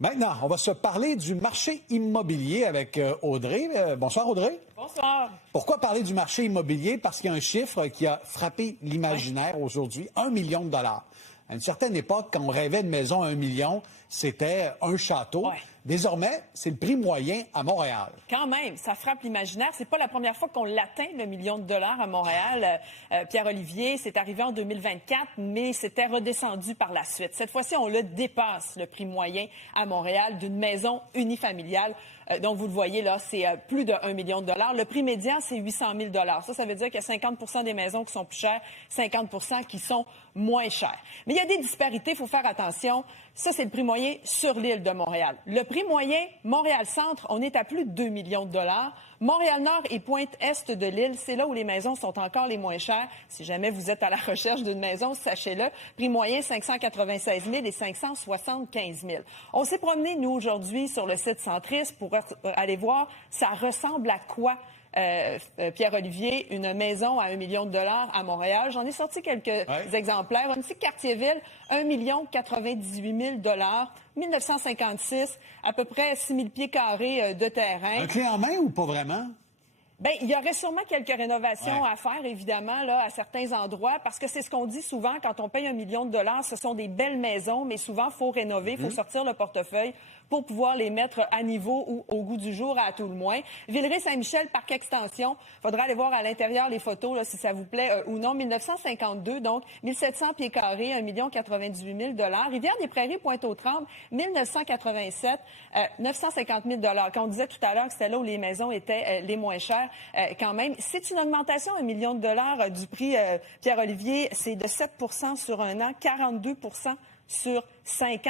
Maintenant, on va se parler du marché immobilier avec Audrey. Bonsoir Audrey. Bonsoir. Pourquoi parler du marché immobilier? Parce qu'il y a un chiffre qui a frappé l'imaginaire aujourd'hui, 1 million de dollars. À une certaine époque, quand on rêvait de maison à 1 million, c'était un château. Ouais. Désormais, c'est le prix moyen à Montréal. Quand même, ça frappe l'imaginaire. C'est pas la première fois qu'on l'atteint, le million de dollars à Montréal. Pierre-Olivier, c'est arrivé en 2024, mais c'était redescendu par la suite. Cette fois-ci, on le dépasse, le prix moyen à Montréal d'une maison unifamiliale. Donc, vous le voyez, là, c'est plus de 1 million de dollars. Le prix médian, c'est 800 000 dollars. Ça veut dire qu'il y a 50 des maisons qui sont plus chères, 50 qui sont moins chères. Mais il y a des disparités, il faut faire attention. Ça, c'est le prix moyen sur l'île de Montréal. Le prix moyen, Montréal-Centre, on est à plus de 2 millions de dollars. Montréal-Nord et Pointe-Est de l'île, c'est là où les maisons sont encore les moins chères. Si jamais vous êtes à la recherche d'une maison, sachez-le. Prix moyen, 596 000 et 575 000. On s'est promené, nous, aujourd'hui, sur le site Centris pour aller voir ça ressemble à quoi. Pierre-Olivier, une maison à 1 million de dollars à Montréal. J'en ai sorti quelques exemplaires. Un petit quartier-ville, 1 98 000 dollars, 1956, à peu près 6 000 pieds carrés de terrain. Un clé en main ou pas vraiment? Bien, il y aurait sûrement quelques rénovations à faire, évidemment, là, à certains endroits, parce que c'est ce qu'on dit souvent quand on paye 1 million de dollars. Ce sont des belles maisons, mais souvent, il faut rénover, il faut sortir le portefeuille pour pouvoir les mettre à niveau ou au goût du jour, à tout le moins. Villeray-Saint-Michel, parc extension. Il faudra aller voir à l'intérieur les photos, là, si ça vous plaît ou non. 1952, donc, 1700 pieds carrés, 1 98 000 dollars. Rivière-des-Prairies, Pointe-aux-Trembles, 1987, 950 000 dollars. Quand on disait tout à l'heure que c'était là où les maisons étaient les moins chères, quand même, c'est une augmentation, 1 million de dollars du prix Pierre-Olivier. C'est de 7 sur un an, 42 sur 5 ans.